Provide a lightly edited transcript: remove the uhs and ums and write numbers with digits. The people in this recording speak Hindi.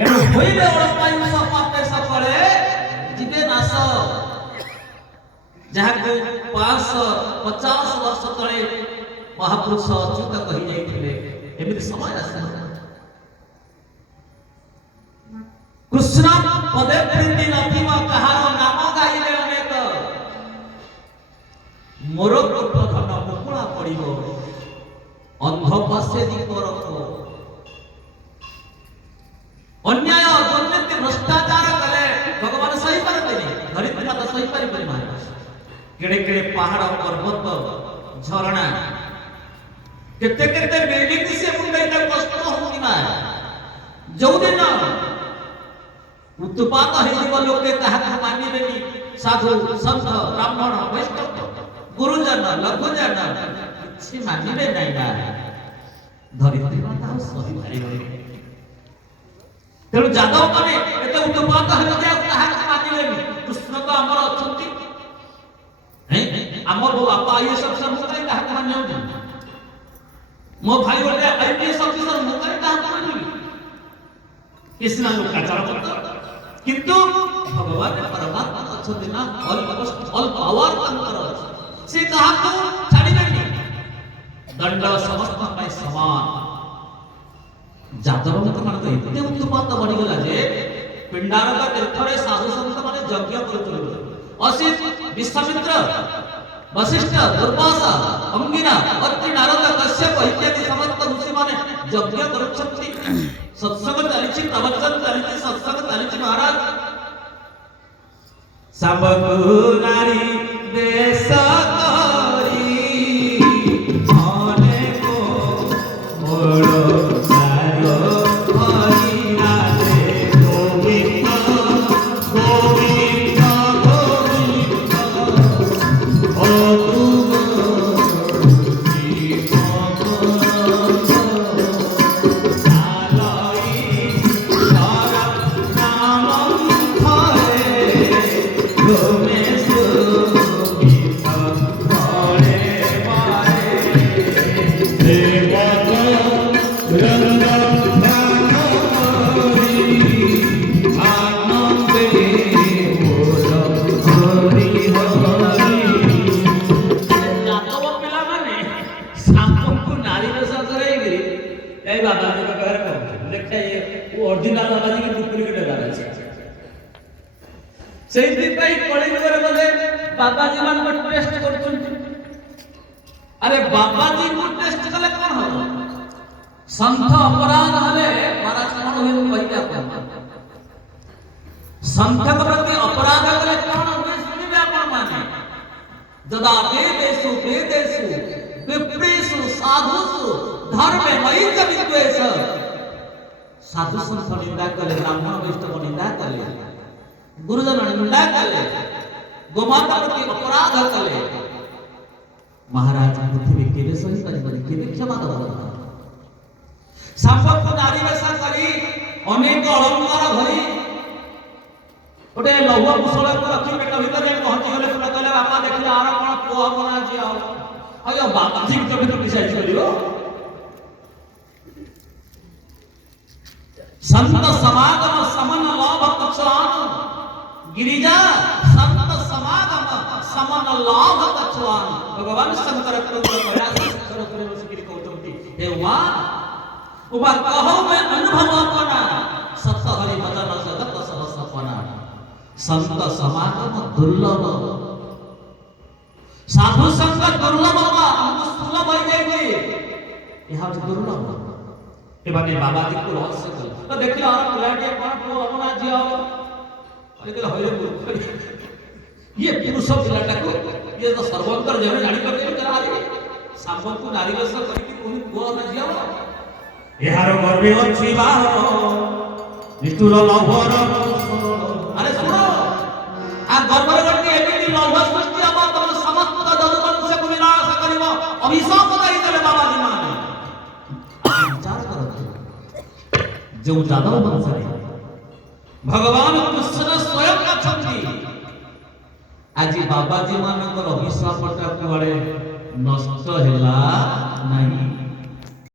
ଏଣୁ ହୋଇବେ ଅଳପାୟୁଷ ପାପେ ସକଳେ ଯିବେ ନାଶ। ଯାହାକୁ 550 ବର୍ଷ ତଳେ ମହାପୁରୁଷ ଅଚ୍ୟୁତ କହି ଯାଇଥିଲେ ଏମିତି ସମୟ ଆସିବ। କୃଷ୍ଣ ପଦେ ପ୍ରୀତି ନଥିବ କାହାର ନାମ ଗାଇଲେ ଅନେକ, ମୋର ଧନ ମୁକୁଳା ପଡ଼ିବ ଅନ୍ଧ ପାଶେ ଦୀପ ରଖ। ଅନ୍ୟାୟ ଦୁର୍ନୀତି ଭ୍ରଷ୍ଟାଚାର କଲେ ଭଗବାନ ସହିପାରିବେନି, ଧରିତ୍ରୀ ମାତା ସହିପାରିବେନି। ମହାରାଜ କେଡ଼େ କେଡ଼େ ପାହାଡ଼ ପର୍ବତ ଝରଣା କେତେ କେତେ ବିଲ୍ଡିଂ ସେ ମୁଣ୍ଡେଇଲେ କଷ୍ଟ ହଉନି। ମା ଯୋଉଦିନ ଉତ୍ପାତ ହେଇଯିବ ଲୋକେ କାହାକୁ ମାନିବେନି, ସାଧୁ ସନ୍ଥ ବ୍ରାହ୍ମଣ ବୈଷ୍ଣବ ଗୁରୁଜନ ଲଘୁଜନ କିଛି ମାନିବେ ନାହିଁ। ନା ଧରିତ୍ରୀ ମାତା ଆଉ ସହିପାରିବେନି। ତେଣୁ ଯାଦବ ମାନେ ଏତେ ଉତ୍ପାତ ହେଲେ ଯେ କାହାକୁ ମାନିବେନି। କୃଷ୍ଣ ତ ଆମର ଅଛନ୍ତି, ଆମ ବାପା ଆଇଏଏସ୍ ଅଫିସର, ମୁଁ କାହିଁ କାହାକୁ ମାନିବି? ମୋ ଭାଇ ଗୋଟେ ଆଇପିଏସ୍ ଅଫିସର, ମୁଁ କାହିଁ କାହାକୁ ମାନିବି? କୃଷ୍ଣ ଲୋକାଚାର କରୁଛ, କିନ୍ତୁ ଭଗବାନ ପରମାତ୍ମା ଅଛନ୍ତି ନା, ଅଲ୍ ପାୱାର ତାଙ୍କର ଅଛି, ସେ କାହାକୁ ଛାଡ଼ିବେନି। ଦଣ୍ଡ ସମସ୍ତଙ୍କ ପାଇଁ ସମାନ। ଯାଦବଙ୍କ ମାନଙ୍କ ଏତେ ଉତ୍ପାତ ବଢିଗଲା ଯେ ପିଣ୍ଡାରକ ତୀର୍ଥରେ ସାଧୁ ସନ୍ଥ ମାନେ ଯଜ୍ଞ କରୁଥିଲେ। ଅସିତ ବିଶ୍ୱାମିତ୍ର वशिष्ठ दुर्वासा अंगिरा अत्रि नारद कश्यप इत्यादि समस्त ऋषि माने यज्ञ करुछन्ति। सत्संग चलिछि, प्रवचन चलिछि, सत्संग चलिछि। महाराज सबकु नारी देश करी अनेको बड़ो सारो हरि नाथे गोविंद गोविंद बाबाजी मान टेस्ट करछन। अरे बाबाजी को टेस्ट कले कोन हो? संत अपराध हले महाराज कोन होय कहिया कोन? संत प्रति अपराध कले कोन होय सुनिबे आपण माने। जदा वेदेषु विप्रेषु साधुषु धर्मे मयि च विद्वेष। साधु संत निंदा कले, ब्राह्मण वैष्णव निंदा कले, गुरुजन निंदा कले, गोमाता प्रति अपराध कले, महाराज पृथ्वी केवे सही परिबनि, केवे क्षमा दबो? संपत्ति नारी वेशा करी अनेक अलंकार धरी गोटे लौह कुशल को रखी पेट भीतर पहुंची गले। सुन कहले बापा देखले आर कोन पुआ बना जी आओ अयो बाबा जी के भीतर डिसाइड करियो। संत समागम समन लाभ कछवान गिरिजा संत समागम समन लाभ कछवान। भगवान शंकर प्रयास करो करे मुश्किल कहउती हे उमा कहो मैं अनुभव अपना सत हरि भजन जगत सब सपना। संत समागम दुर्लभ, साधु संग दुर्लभ बाबा हमको सुलभ हो जाई यह दुर्लभ। एबाने बाबा जी को रहस्य कल तो देखियो और पुलाटे कोन को अपना जियो अरे के होय ये पुरुष पिलाटा को ये तो सर्वंतर जने जानि पके करा आले सांबो को नारी रस करी कि कोन को ना जियो एहारो गर्वे अछि बाह नितुर लभर। अरे सुनो आ गर्भर गति एमिति लभ सृष्टि अब तम समस्त जदुवंश को विनाश करिवो अभिशाप दई देले बाबा जी माने। विचार करो जो जादव वंश रे भगवान कृष्ण स्वयं अछंती। आज बाबाजी मानकर अभिशापटा कुआडे नष्ट हैला नहीं।